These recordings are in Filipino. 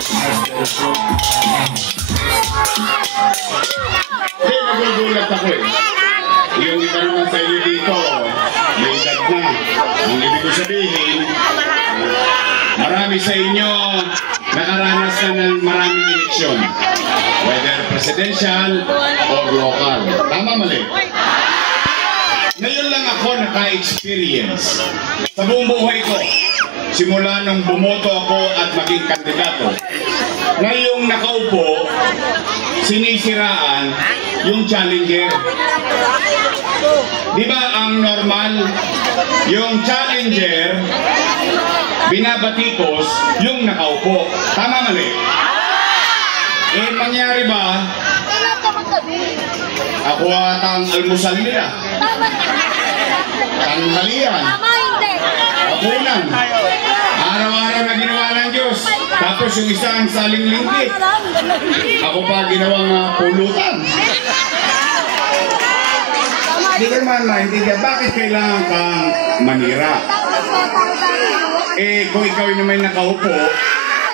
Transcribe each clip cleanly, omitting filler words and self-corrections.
Hindi, nagugulat ako eh. Yung iba naman sa inyo dito, may edad na. Ang ibig ko sabihin, marami sa inyo nakaranas na ng maraming eleksyon. Whether presidential or local. Tama, mali? Ngayon lang ako naka-experience sa buong buhay ko. Simula nung bumoto ako at maging kandidato. Ngayong nakaupo, sinisiraan yung challenger. Di ba ang normal? Yung challenger, binabatikos yung nakaupo. Tama, mali? Eh, mangyari ba? Ako atang almusal nila. Tanghalian. Hapunan. Araw-araw na ginawa ng Diyos. Tapos yung isang saling linggit. Ako pa ginawang pulutan. Hindi ko naman maintindihan. Bakit kailangan kang manira? Eh, kung ikaw yung may nakaupo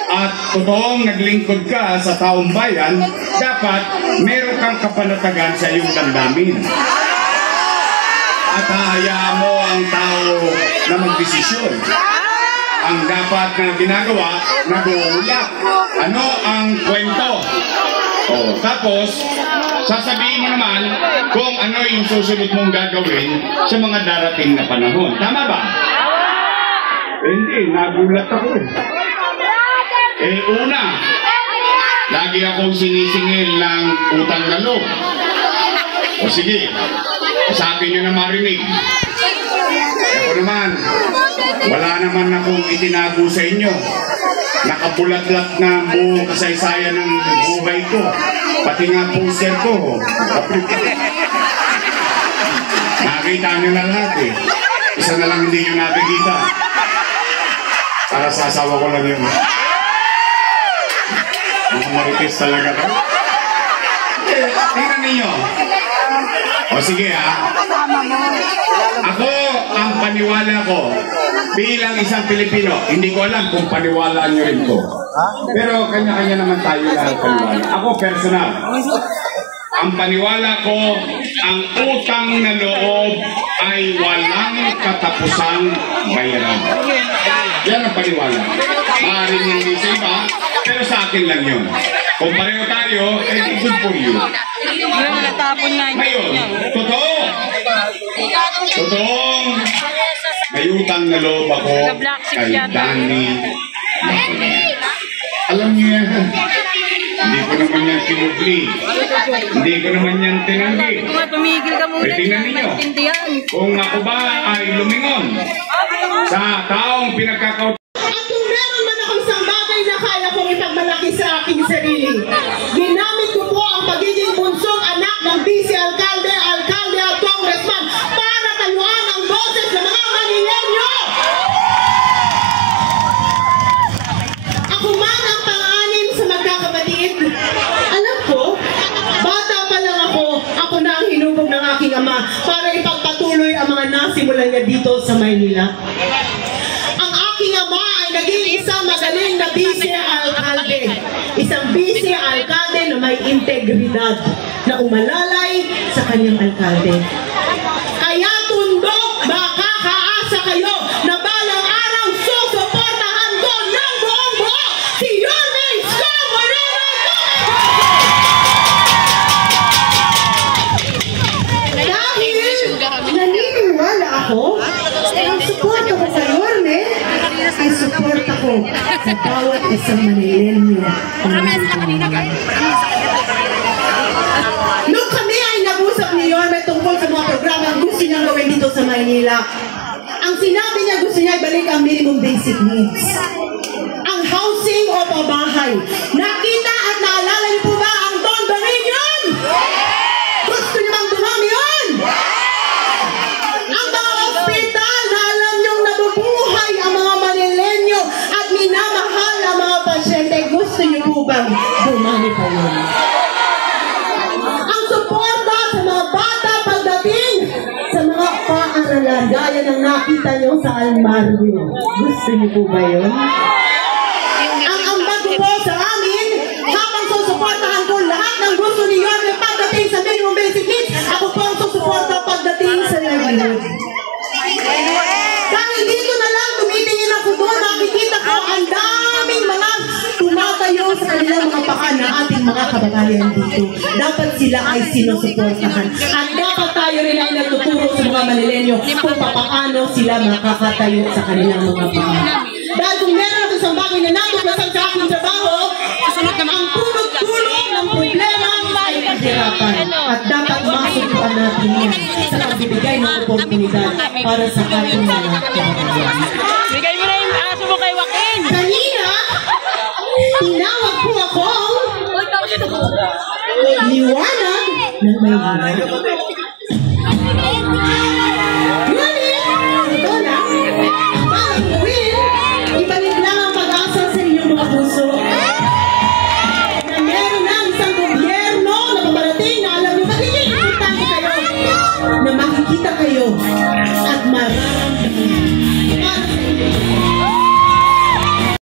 at totoong naglingkod ka sa taong bayan, dapat meron kang kapanatagan sa iyong damdamin. At hayaan mo ang tao na magdesisyon. Ang dapat na ginagawa, nag-uulap. Ano ang kwento? Tapos, sasabihin mo naman kung ano yung susunod mong gagawin sa mga darating na panahon. Tama ba? Hindi, nagulat ako eh. Una, lagi akong sinisingil ng utang na loob. O sige, sa akin yun na marinig. Ako naman, wala naman akong itinago sa inyo. Nakabulat-lat na buong kasaysayan ng buhay ko. Pati nga poster ko. Nakita nyo na lahat eh. Isa na lang hindi nyo nakikita. Para sa asawa ko lang yun. Ang marites talaga ka. Tingnan ninyo. O sige ha. Ako, ang paniwala ko bilang isang Pilipino, hindi ko alam kung paniwala nyo rin ko. Pero kanya-kanya naman tayo lahat paniwala. Ako personal. Ang paniwala ko, ang utang na loob ay walang katapusang bayaran. Yan ang paniwala. Maaaring hindi sa iba, pero sa akin lang yun. Kung pareho tayo, eh, good for you. Ngayon, totoo. Totoong may utang na loob ako kay Danny. Alam niyo yan. Hindi ko naman yan kinugli. Hindi ko naman yan tinanggi. Tingnan ninyo. Kung ako ba ay lumingon sa taong pinagkakautasan. At kung meron man akong isang bagay na kaya kong ipagmalaki sa aking sarili, ginamit ko po ang pagiging bunsong anak ng vice alkalde, alkalde at congressman para tayuan ang boses ng mga Manileño. Ako man ang pang-anim sa magkakapatid. Alam ko, bata pa lang ako na ang hinubog ng aking ama para ipagpatuloy ang mga nasimulan niya dito sa Maynila. Ang aking ama ay naging isang magaling na vice-alkalde. Isang vice-alkalde na may integridad, na umalalay sa kanyang alkalde. Kaya tundok, makakaasa kayo na balang araw susuportahan ko ng buong buo si Yorme Isko Moreno. Dahil naniniwala ako, ang suporta ko sa Yorme ay suporta ko sa bawat isang Manileño. Nung kami ay nag-usap ni Yorme tungkol sa mga programang gusto niyang gawin dito sa Maynila, ang sinabi niya gusto niya ibalik ang minimum basic needs. Ang housing o pabahay. Nakita at naalala niyo po ba ang Don Dominion? Gusto niyo bang dumami yun? Ang mga hospital na alam niyong nabubuhay ang mga Manileño at minamahal ang mga pasyente, gusto niyo po bang dumami pa yun? Ang suporta sa mga bata pagdating sa mga paaralan, gaya ng nakita niyo sa Almario. Gusto niyo po ba yun? Ang ambag po sa mga kababayan dito. Dapat sila ay sinusuportahan. At dapat tayo rin ay nagtuturo sa mga Manileño kung paano sila makakatayo sa kanilang mga bahay. Dahil kung meron ako isang bagay na natuklasan sa aking trabaho, ang punot-punot ng problema ay kahirapan. At dapat masukuan natin yan sa pagbibigay ng oportunidad para sa ating mga kababayan. Bigay mo na yung aso mo kay Joaquin. Kanina, tinawag po akong liwanag ng may buhay. Ngunit, ito na, ang parang gawin, ibalik lang ang pag-asa sa inyong mga puso. Na meron na isang gobyerno na paparating na alam niyo magiging importante kayo, na makikita kayo at mararamdaman